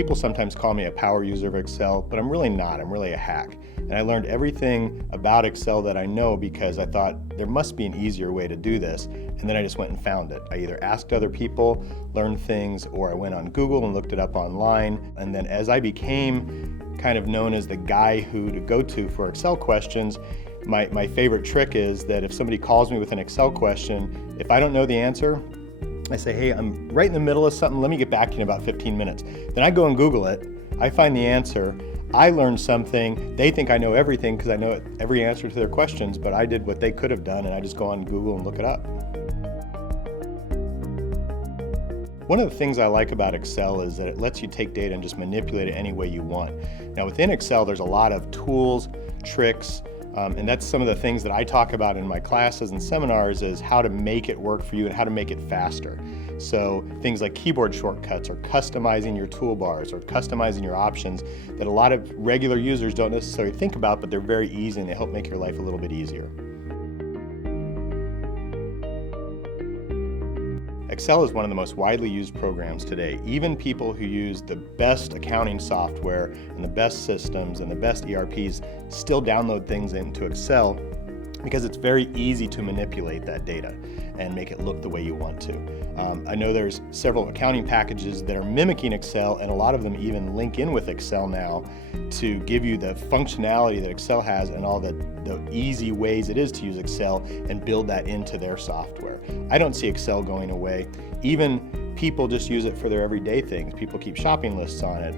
People sometimes call me a power user of Excel, but I'm really not. I'm really a hack. And I learned everything about Excel that I know because I thought there must be an easier way to do this. And then I just went and found it. I either asked other people, learned things, or I went on Google and looked it up online. And then as I became kind of known as the guy who to go to for Excel questions, my favorite trick is that if somebody calls me with an Excel question, if I don't know the answer, I say, hey, I'm right in the middle of something, let me get back to you in about 15 minutes. Then I go and Google it, I find the answer, I learned something, they think I know everything because I know every answer to their questions, but I did what they could have done and I just go on Google and look it up. One of the things I like about Excel is that it lets you take data and just manipulate it any way you want. Now within Excel, there's a lot of tools, tricks, and that's some of the things that I talk about in my classes and seminars is how to make it work for you and how to make it faster. So things like keyboard shortcuts or customizing your toolbars or customizing your options that a lot of regular users don't necessarily think about, but they're very easy and they help make your life a little bit easier. Excel is one of the most widely used programs today. Even people who use the best accounting software and the best systems and the best ERPs still download things into Excel because it's very easy to manipulate that data and make it look the way you want to. I know there's several accounting packages that are mimicking Excel, and a lot of them even link in with Excel now to give you the functionality that Excel has and all the easy ways it is to use Excel and build that into their software. I don't see Excel going away. Even people just use it for their everyday things. People keep shopping lists on it.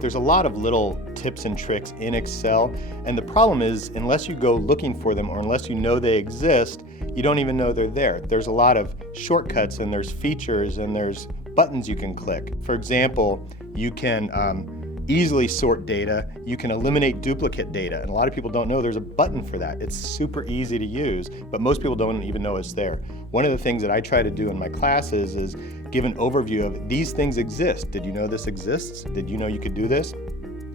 There's a lot of little tips and tricks in Excel, and the problem is unless you go looking for them or unless you know they exist, you don't even know they're there. There's a lot of shortcuts and there's features and there's buttons you can click. For example, you can easily sort data, you can eliminate duplicate data, and a lot of people don't know there's a button for that. It's super easy to use, but most people don't even know it's there. One of the things that I try to do in my classes is give an overview of these things exist. Did you know this exists? Did you know you could do this?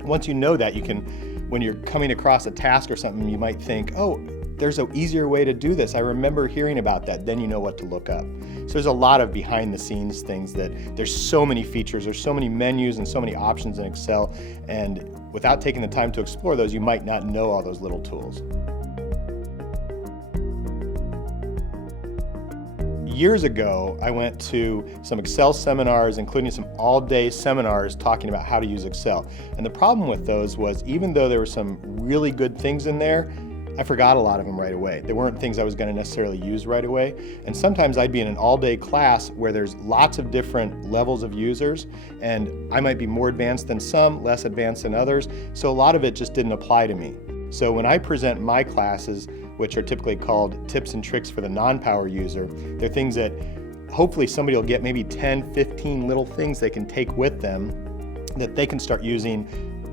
Once you know that, you can, when you're coming across a task or something, you might think, oh, there's an easier way to do this. I remember hearing about that. Then you know what to look up. So there's a lot of behind the scenes things that there's so many features, there's so many menus and so many options in Excel, and without taking the time to explore those, you might not know all those little tools. Years ago, I went to some Excel seminars, including some all-day seminars talking about how to use Excel. And the problem with those was even though there were some really good things in there, I forgot a lot of them right away. They weren't things I was going to necessarily use right away. And sometimes I'd be in an all-day class where there's lots of different levels of users, and I might be more advanced than some, less advanced than others, so a lot of it just didn't apply to me. So when I present my classes, which are typically called tips and tricks for the non-power user, they're things that hopefully somebody will get maybe 10, 15 little things they can take with them that they can start using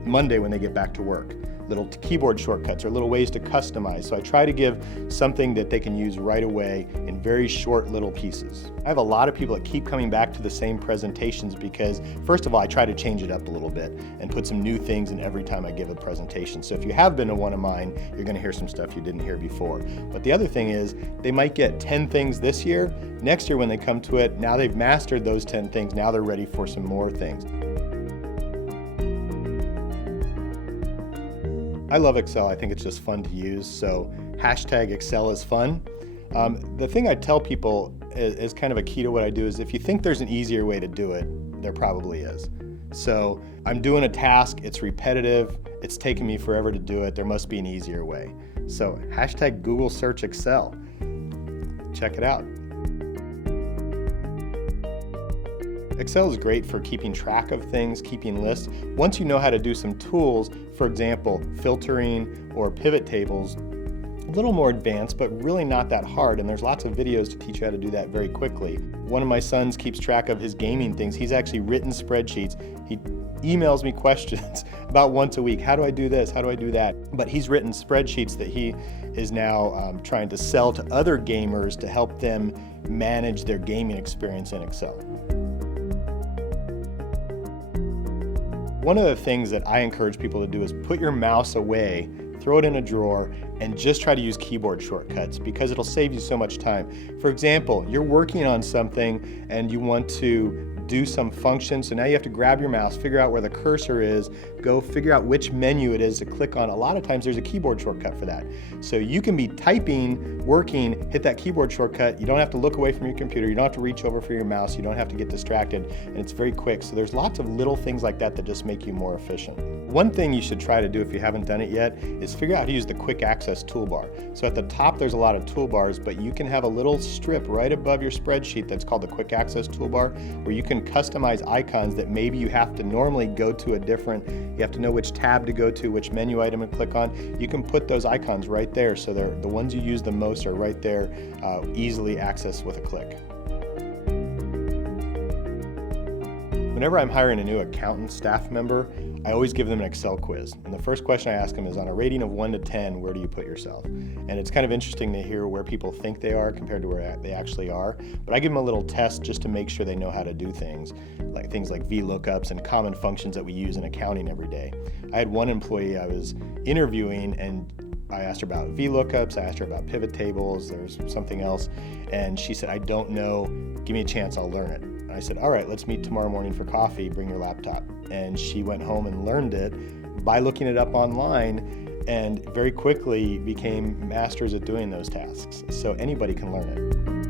Monday when they get back to work. Little keyboard shortcuts or little ways to customize. So I try to give something that they can use right away in very short little pieces. I have a lot of people that keep coming back to the same presentations because, first of all, I try to change it up a little bit and put some new things in every time I give a presentation. So if you have been to one of mine, you're going to hear some stuff you didn't hear before. But the other thing is, they might get 10 things this year. Next year when they come to it, now they've mastered those 10 things. Now they're ready for some more things. I love Excel. I think it's just fun to use, so #Excel is fun. The thing I tell people is kind of a key to what I do is if you think there's an easier way to do it, there probably is. So I'm doing a task, it's repetitive, it's taken me forever to do it, there must be an easier way. So #Google search Excel. Check it out. Excel is great for keeping track of things, keeping lists. Once you know how to do some tools, for example, filtering or pivot tables, a little more advanced, but really not that hard, and there's lots of videos to teach you how to do that very quickly. One of my sons keeps track of his gaming things. He's actually written spreadsheets. He emails me questions about once a week. How do I do this? How do I do that? But he's written spreadsheets that he is now trying to sell to other gamers to help them manage their gaming experience in Excel. One of the things that I encourage people to do is put your mouse away throw it in a drawer, and just try to use keyboard shortcuts because it'll save you so much time. For example, you're working on something and you want to do some function, so now you have to grab your mouse, figure out where the cursor is, go figure out which menu it is to click on. A lot of times there's a keyboard shortcut for that. So you can be typing, working, hit that keyboard shortcut. You don't have to look away from your computer, you don't have to reach over for your mouse, you don't have to get distracted, and it's very quick. So there's lots of little things like that that just make you more efficient. One thing you should try to do if you haven't done it yet is figure out how to use the quick access toolbar. So at the top there's a lot of toolbars, but you can have a little strip right above your spreadsheet that's called the quick access toolbar, where you can customize icons that maybe you have to normally go to a different, you have to know which tab to go to, which menu item to click on. You can put those icons right there, so they're the ones you use the most are right there, easily accessed with a click. Whenever I'm hiring a new accountant staff member, I always give them an Excel quiz. And the first question I ask them is, on a rating of 1 to 10, where do you put yourself? And it's kind of interesting to hear where people think they are compared to where they actually are. But I give them a little test just to make sure they know how to do things like VLOOKUPs and common functions that we use in accounting every day. I had one employee I was interviewing, and I asked her about VLOOKUPs, I asked her about pivot tables, there's something else, and she said, I don't know, give me a chance, I'll learn it. I said, all right, let's meet tomorrow morning for coffee, bring your laptop. And she went home and learned it by looking it up online, and very quickly became masters at doing those tasks. So anybody can learn it.